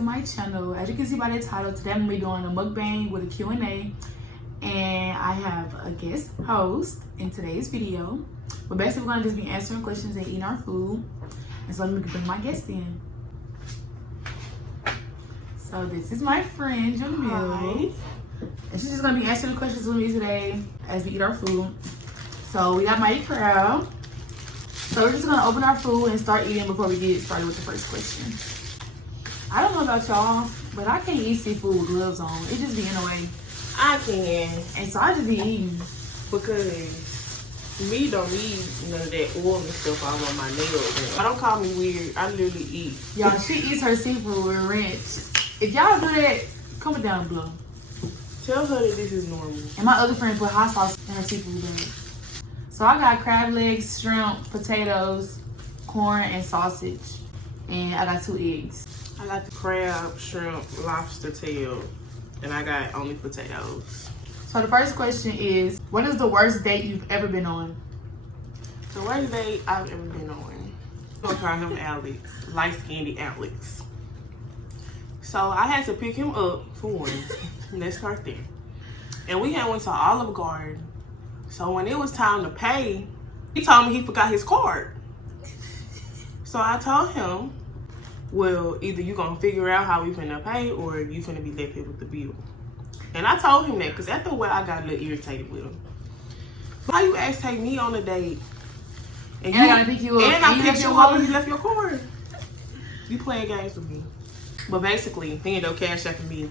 to my channel. As you can see by the title, today I'm gonna be doing a mukbang with a Q&A, and I have a guest host in today's video. But basically we're gonna just be answering questions and eating our food, and so let me bring my guest in. So this is my friend Jamil, and she's just gonna be answering the questions with me today as we eat our food. So we got mighty crowd. So we're just gonna open our food and start eating before we get started with the first question. I don't know about y'all, but I can't eat seafood with gloves on. It just be in the way. I can. And so I just be eating. Because me don't need none of that oil and stuff all on my nails. I don't call me weird. I literally eat. Y'all, she eats her seafood with ranch. If y'all do that, comment down below. Tell her that this is normal. And my other friend put hot sauce in her seafood bag. So I got crab legs, shrimp, potatoes, corn, and sausage. And I got 2 eggs. I got the crab, shrimp, lobster tail, and I got only potatoes. So the first question is, what is the worst date you've ever been on? The worst date I've ever been on. I'm gonna call him Alex, light-skinned Alex. So I had to pick him up for one. Let's start there. And we had went to Olive Garden. So when it was time to pay, he told me he forgot his card. So I told him, well, either you gonna figure out how we finna pay or you finna be left here with the bill. And I told him that because after a while I got a little irritated with him. Why you ask take me on a date? And I gotta pick you up. And I picked you up when you left your card. You playing games with me. But basically, he ended up cash apping me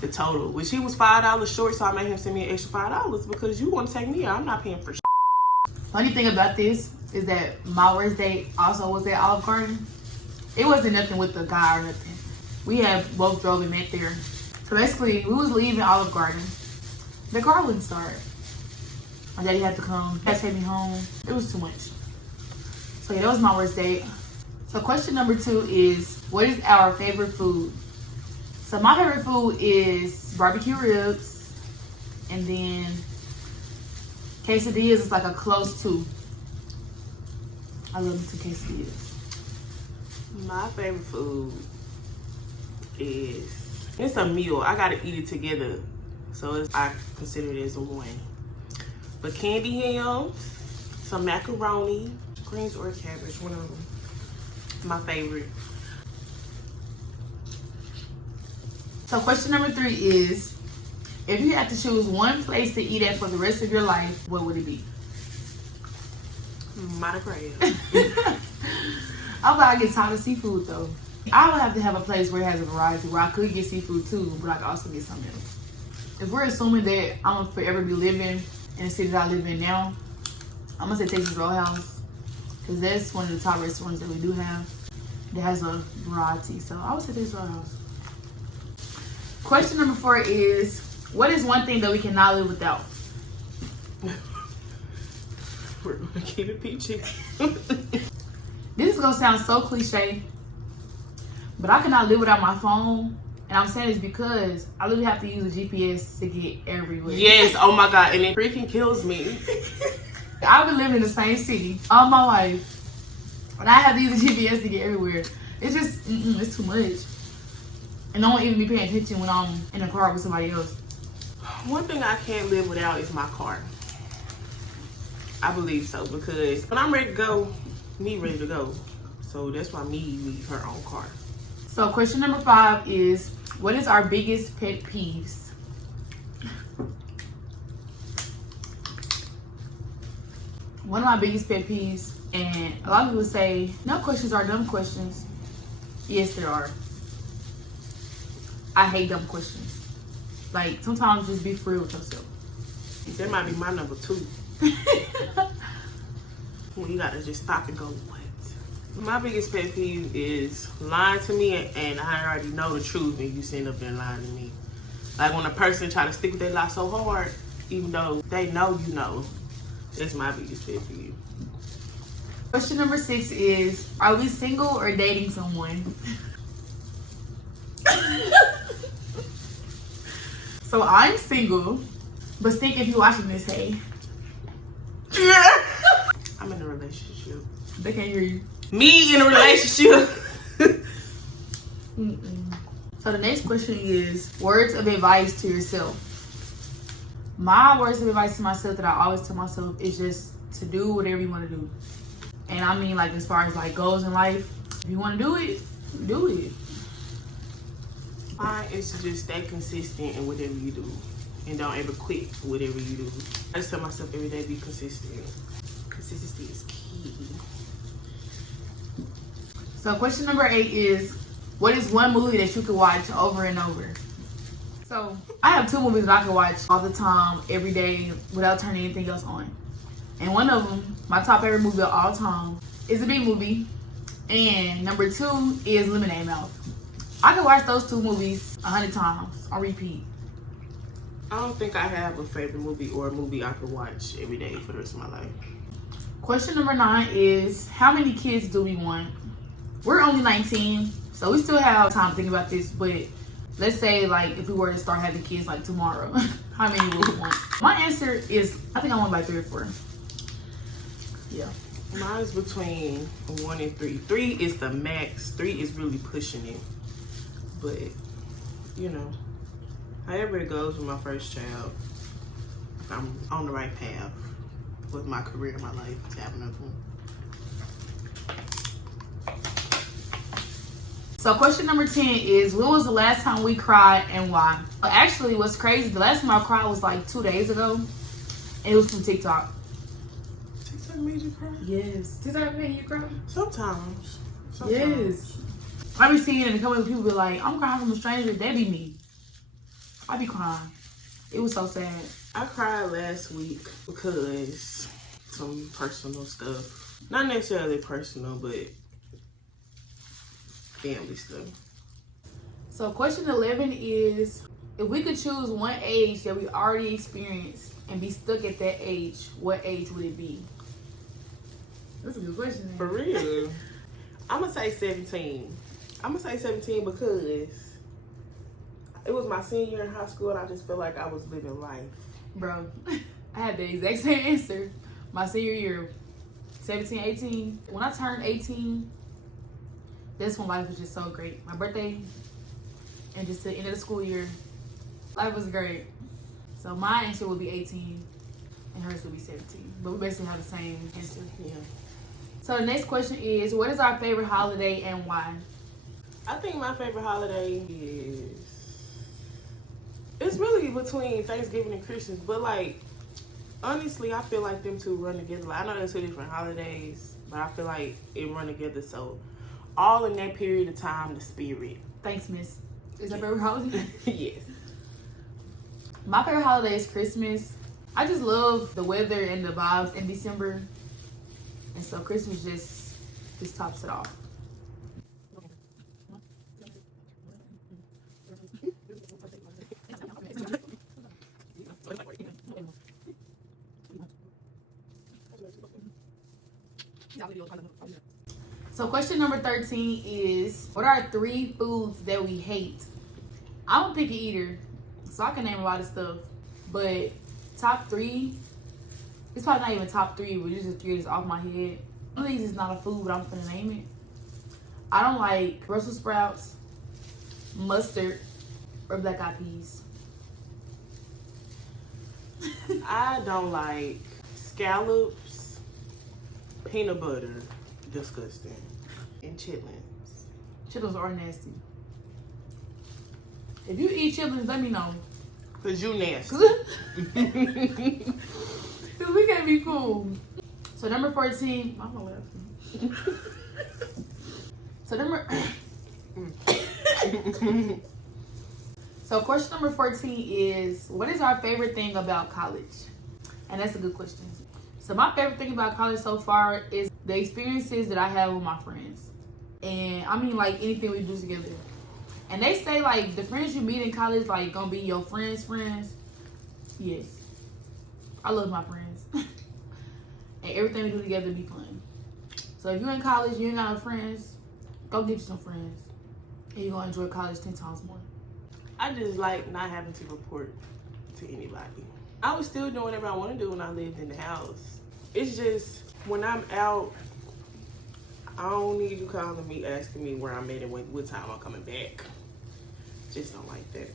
the total, which he was $5 short, so I made him send me an extra $5 because you want to take me out. I'm not paying for shit. Funny thing about this is that my worst date also was at Olive Garden. It wasn't nothing with the guy or nothing. We had both drove and met there. So basically, we was leaving Olive Garden. The car wouldn't start. My daddy had to come. He had to take me home. It was too much. So yeah, that was my worst date. So question number 2 is, what is our favorite food? So my favorite food is barbecue ribs, and then quesadillas is like a close 2. I love me 2 quesadillas. My favorite food is, it's a meal. I gotta eat it together, so I consider it as a 1. But candy yams, some macaroni, greens or cabbage, one of them. My favorite. So question number 3 is, if you had to choose one place to eat at for the rest of your life, what would it be? Mighty crab. I'm about to get tired of seafood though. I would have to have a place where it has a variety, where I could get seafood too, but I could also get something else. If we're assuming that I'm gonna forever be living in the city that I live in now, I'm gonna say Texas Roadhouse, because that's one of the top restaurants that we do have that has a variety. So I would say Texas Roadhouse. Question number 4 is, what is one thing that we cannot live without? We're gonna keep it peachy. This is gonna sound so cliche, but I cannot live without my phone. And I'm saying this because I literally have to use a GPS to get everywhere. Yes, oh my God, and it freaking kills me. I've been living in the same city all my life, and I have to use a GPS to get everywhere. It's just, it's too much. And I won't even be paying attention when I'm in a car with somebody else. One thing I can't live without is my car. I believe so, because when I'm ready to go, me ready to go. So that's why me needs her own car. So question number 5 is, what is our biggest pet peeves? One of my biggest pet peeves, and a lot of people say, no questions are dumb questions. Yes, there are. I hate dumb questions. Like, sometimes just be free with yourself. That might be my number 2. Well, you gotta just stop and go, what? My biggest pet peeve is lying to me, and I already know the truth and you sitting up there lying to me. Like when a person try to stick with their lie so hard, even though they know you know. That's my biggest pet peeve. Question number 6 is, are we single or dating someone? So I'm single, but Stink, if you're watching this, hey. Yeah. I'm in a relationship. They can't hear you. Me in a relationship. So the next question is words of advice to yourself. My words of advice to myself that I always tell myself is just to do whatever you want to do. And I mean, like, as far as like goals in life, if you want to do it, do it. Mine is to just stay consistent in whatever you do and don't ever quit whatever you do. I just tell myself every day, be consistent. Consistency is key. So question number 8 is, what is one movie that you could watch over and over? So I have 2 movies that I can watch all the time, every day, without turning anything else on. And one of them, my top favorite movie of all time, is a big movie. And number 2 is Lemonade Mouth. I could watch those 2 movies 100 times on repeat. I don't think I have a favorite movie or a movie I could watch every day for the rest of my life. Question number 9 is, how many kids do we want? We're only 19, so we still have time to think about this, but let's say, like, if we were to start having kids, like, tomorrow, how many would we want? My answer is, I think I want like 3 or 4. Yeah. Mine's between 1 and 3. 3 is the max. 3 is really pushing it. But, you know, however it goes with my first child, I'm on the right path with my career, my life, to have another one. So question number 10 is, when was the last time we cried and why? Actually, what's crazy, the last time I cried was like 2 days ago. And it was from TikTok. TikTok made you cry? Yes. TikTok made you cry? Sometimes. Yes. I be seeing in the comments, people be like, I'm crying from a stranger. That be me. I be crying. It was so sad. I cried last week because some personal stuff. Not necessarily personal, but family stuff. So question 11 is, if we could choose one age that we already experienced and be stuck at that age, what age would it be? That's a good question, man. For real. I'm going to say 17. I'm going to say 17 because it was my senior year in high school and I just feel like I was living life. Bro, I had the exact same answer. My senior year, 17, 18. When I turned 18, that's when life was just so great. My birthday and just the end of the school year, life was great. So my answer would be 18 and hers would be 17. But we basically have the same answer. Yeah. So the next question is, what is our favorite holiday and why? I think my favorite holiday is, it's really between Thanksgiving and Christmas, but like, honestly, I feel like them two run together. Like, I know they're 2 different holidays, but I feel like it run together. So all in that period of time, the spirit. Thanks, miss. Is that favorite holiday? Yes. My favorite holiday is Christmas. I just love the weather and the vibes in December. And so Christmas just tops it off. So question number 13 is, what are 3 foods that we hate? I'm a picky eater, so I can name a lot of stuff. But top 3, it's probably not even top 3, but just 3 that's off my head. One of these is not a food, but I'm gonna name it. I don't like Brussels sprouts, mustard, or black eyed peas. I don't like scallops, peanut butter, disgusting, and chitlins. Chitlins are nasty. If you eat chitlins, let me know. Cause you nasty. Cause we can't be cool. So number 14, I'm gonna laugh. So So question number 14 is, what is our favorite thing about college? And that's a good question. So my favorite thing about college so far is the experiences that I have with my friends. And I mean, like, anything we do together. And they say, like, the friends you meet in college, like, gonna be your friends' friends. Yes. I love my friends. And everything we do together be fun. So if you're in college, you ain't got no friends, go get you some friends. And you're gonna enjoy college 10 times more. I just like not having to report to anybody. I was still doing whatever I want to do when I lived in the house. It's just, when I'm out, I don't need you calling me, asking me where I'm at and what time I'm coming back. Just don't like that.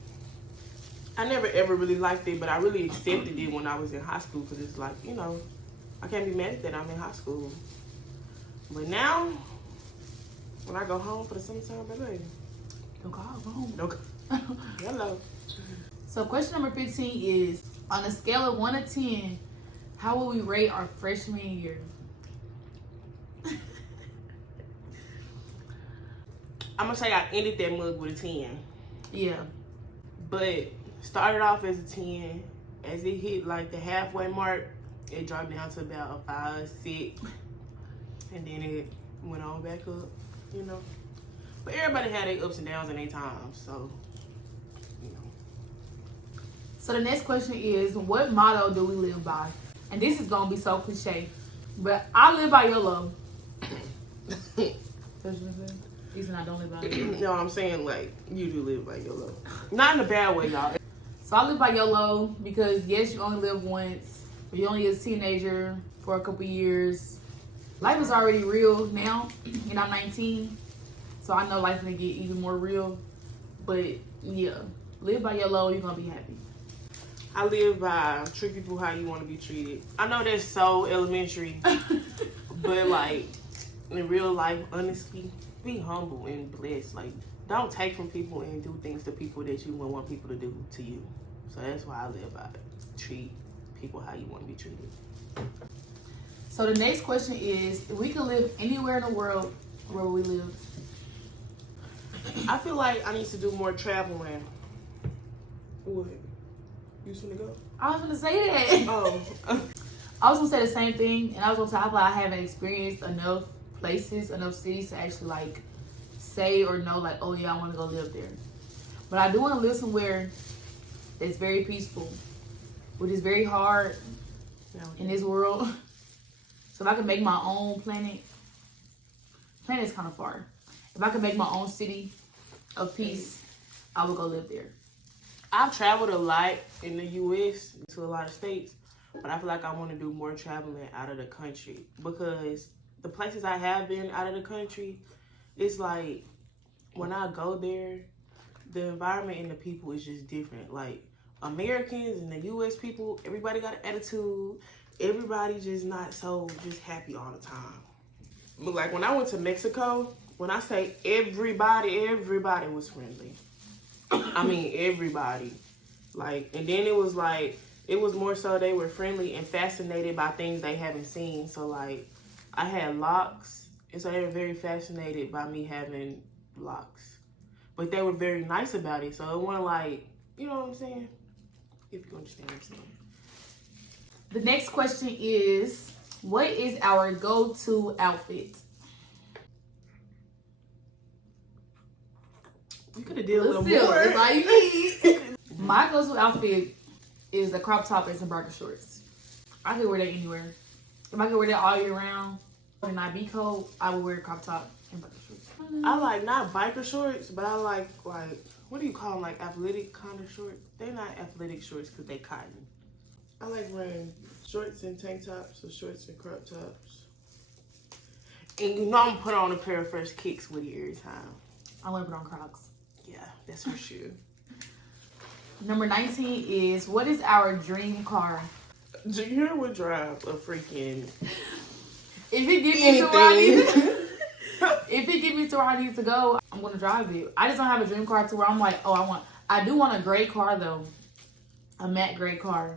I never ever really liked it, but I really accepted it when I was in high school because it's like, you know, I can't be mad at that. I'm in high school. But now, when I go home for the summertime, baby, Don't go home. don't go. Hello. So question number 15 is, on a scale of 1 to 10, how will we rate our freshman year? I'm gonna say I ended that mug with a 10. Yeah. But started off as a 10. As it hit like the halfway mark, it dropped down to about a 5, 6. And then it went on back up, you know. But everybody had their ups and downs and their times, so, you know. So the next question is, what motto do we live by? And this is gonna be so cliche, but I live by YOLO. Reason I don't live by YOLO. You know what I'm saying? Like, you do live by YOLO. Not in a bad way, y'all. So I live by YOLO because yes, you only live once, but you're only a teenager for a couple years. Life is already real now, and I'm 19, so I know life is gonna get even more real. But yeah, live by YOLO, you're gonna be happy. I live by treat people how you want to be treated. I know that's so elementary, but like in real life, honestly, be humble and blessed. Like, don't take from people and do things to people that you wouldn't want people to do to you. So that's why I live by it. Treat people how you want to be treated. So the next question is, if we could live anywhere in the world, where would we live? I feel like I need to do more traveling. What? You just want to go? I was gonna say that. Oh. I was gonna say the same thing, and I was gonna say I feel like I haven't experienced enough places, enough cities to actually like say or know like, oh yeah, I want to go live there. But I do want to live somewhere that's very peaceful, which is very hard in this world. So if I could make my own planet's kind of far. If I could make my own city of peace, I would go live there. I've traveled a lot in the U.S. to a lot of states, but I feel like I want to do more traveling out of the country because the places I have been out of the country, it's like when I go there, the environment and the people is just different. Like Americans and the U.S. people, everybody got an attitude. Everybody just not so just happy all the time. But like when I went to Mexico, when I say everybody was friendly. I mean, everybody. Like, and then it was more so they were friendly and fascinated by things they haven't seen. So like, I had locks, and so they were very fascinated by me having locks. But they were very nice about it. So it wasn't like, you know what I'm saying? If you understand what I'm saying. The next question is, what is our go-to outfit? You could have did a little more. That's all you need. My go-to outfit is a crop top and some biker shorts. I could wear that anywhere. If I could wear that all year round and not be cold, I would wear a crop top and biker shorts. I like not biker shorts, but I like what do you call them? Like athletic kind of shorts. They're not athletic shorts because they cotton. I like wearing shorts and tank tops or shorts and crop tops. And you know I'm gonna put on a pair of fresh kicks with you every time. I want to put on Crocs. Yeah, that's for sure. Number 19 is, what is our dream car? Junior would drive a freaking If it get me to where I need to, if it get me to where I need to go, I'm gonna drive it. I just don't have a dream car to where I'm like, oh, I do want a gray car though, a matte gray car,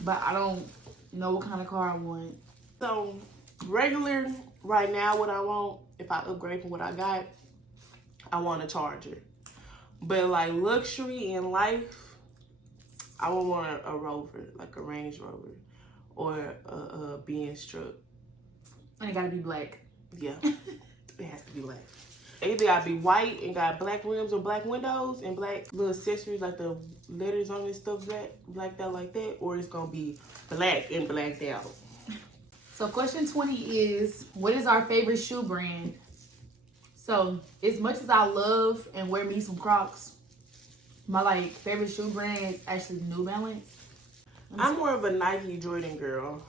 but I don't know what kind of car I want. So regular right now, what I want, if I upgrade from what I got, I want a Charger. But like luxury in life, I would want a Rover, like a Range Rover, or a Benz truck. And it gotta be black. Yeah, it has to be black. Either gotta be white and got black rims or black windows and black little accessories like the letters on this stuff blacked out like that, or it's gonna be black and blacked out. So question 20 is, what is our favorite shoe brand? So as much as I love and wear me some Crocs, my favorite shoe brand is actually New Balance. I'm more of a Nike Jordan girl.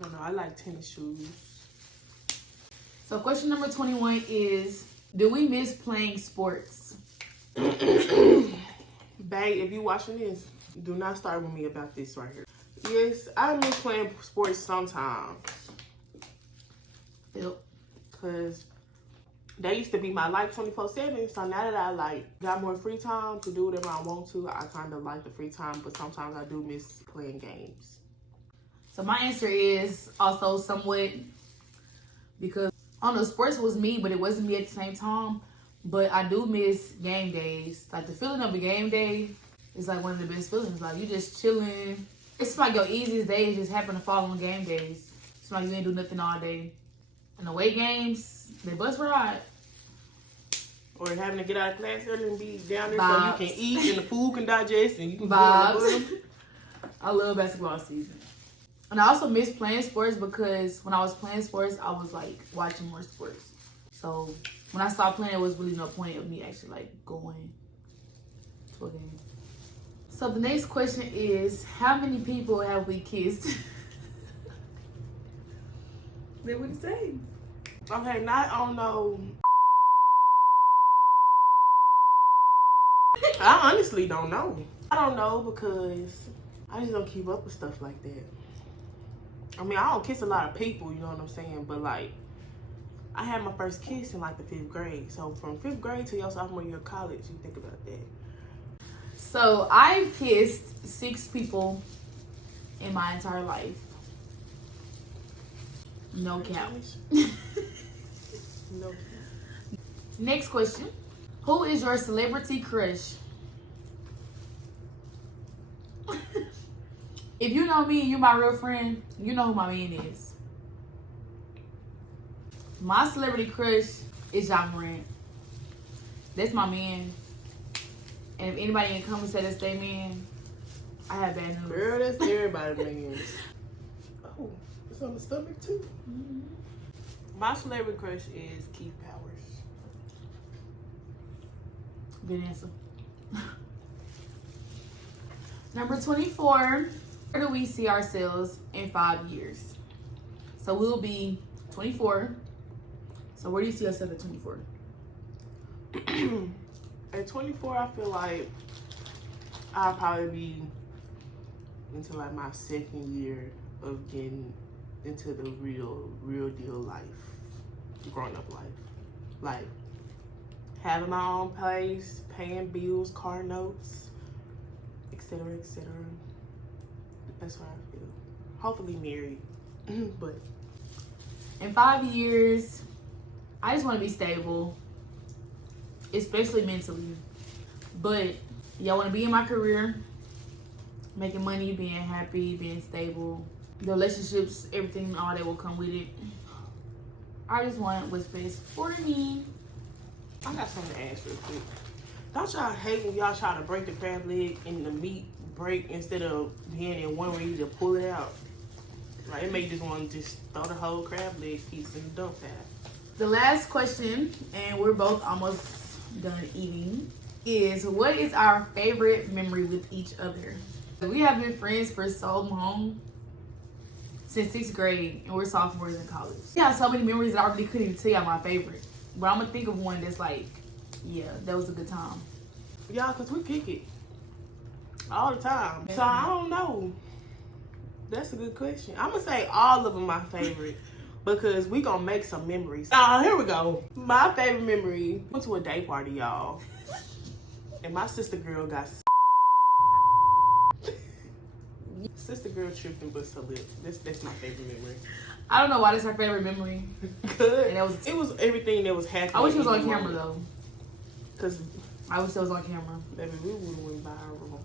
I don't know, I like tennis shoes. So question number 21 is, do we miss playing sports? Babe, if you watching this, do not start with me about this right here. Yes, I miss playing sports sometimes. Yep. Cause they used to be my life 24/7. So now that I like got more free time to do whatever I want to, I kind of like the free time. But sometimes I do miss playing games. So my answer is also somewhat, because I don't know, sports was me, but it wasn't me at the same time. But I do miss game days. Like the feeling of a game day is like one of the best feelings. Like you just chilling. It's like your easiest days just happen to fall on game days. It's like you ain't do nothing all day. And away games, they bust ride. Or having to get out of class early and be down there Vibes. so you can eat and the food can digest and you can Vibes. I love basketball season. And I also miss playing sports because when I was playing sports, I was like watching more sports. So when I stopped playing, there was really no point of me actually like going to a game. So the next question is, how many people have we kissed? They would say. Okay, not on no. I honestly don't know. I don't know because I just don't keep up with stuff like that. I mean, I don't kiss a lot of people, you know what I'm saying? But like, I had my first kiss in like the 5th grade. So from 5th grade to your sophomore year of college, you think about that. So I've kissed 6 people in my entire life. No count. No. Next question. Who is your celebrity crush? If you know me and you my real friend, you know who my man is. My celebrity crush is John Morant. That's my man. And if anybody in the comments say that's their man, I have bad news. Girl, that's everybody's man. Oh, it's on the stomach too. Mm-hmm. My celebrity crush is Keith Powers. Good answer. Number 24. Where do we see ourselves in 5 years? So we'll be 24. So where do you see yourself at 24? At 24, I feel like I'll probably be into like my 2nd year of getting into the real deal life, grown up life. Like having my own place, paying bills, car notes, etc., etc. That's what I feel. Hopefully married, but In 5 years, I just want to be stable, especially mentally. But y'all want to be in my career, making money, being happy, being stable. The relationships, everything, all that will come with it. I just want what's best for me. I got something to ask real quick. Don't y'all hate when y'all try to break the crab leg and the meat break instead of being in one where you just pull it out? Like, it make you just want to just throw the whole crab leg piece in the dump pad. The last question, and we're both almost done eating, is what is our favorite memory with each other? We have been friends for so long, since 6th grade, and we're sophomores in college. We have so many memories that I really couldn't even tell y'all my favorite. But I'm gonna think of one that's like, yeah, that was a good time. Y'all, because we kick it all the time. So I don't know. That's a good question. I'm going to say all of them my favorite because we going to make some memories. Oh, here we go. My favorite memory, went to a day party, y'all. And my sister girl got sister girl tripping but so lit. That's my favorite memory. I don't know why that's our favorite memory. Good. And It was everything that was happening. I wish it was on camera though. Because I wish it was on camera. baby, we would have went viral.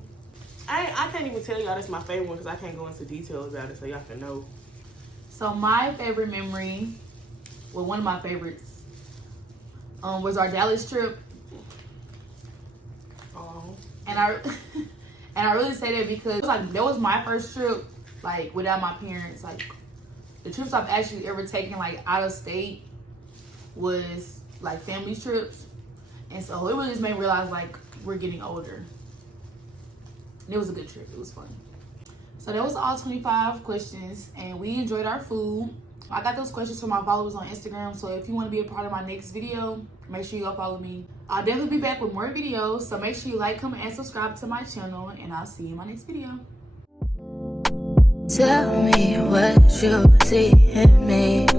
I can't even tell y'all that's my favorite one because I can't go into details about it so y'all can know. So my favorite memory, well, one of my favorites, was our Dallas trip. Oh. And I really say that because it was like that was my first trip, like without my parents. Like the trips I've actually ever taken like out of state was like family trips, and so it really just made me realize like we're getting older. And it was a good trip. It was fun. So that was all 25 questions, and we enjoyed our food. I got those questions from my followers on Instagram, so if you want to be a part of my next video, make sure you go follow me. I'll definitely be back with more videos, so make sure you like, comment, and subscribe to my channel, and I'll see you in my next video. Tell me what you see in me.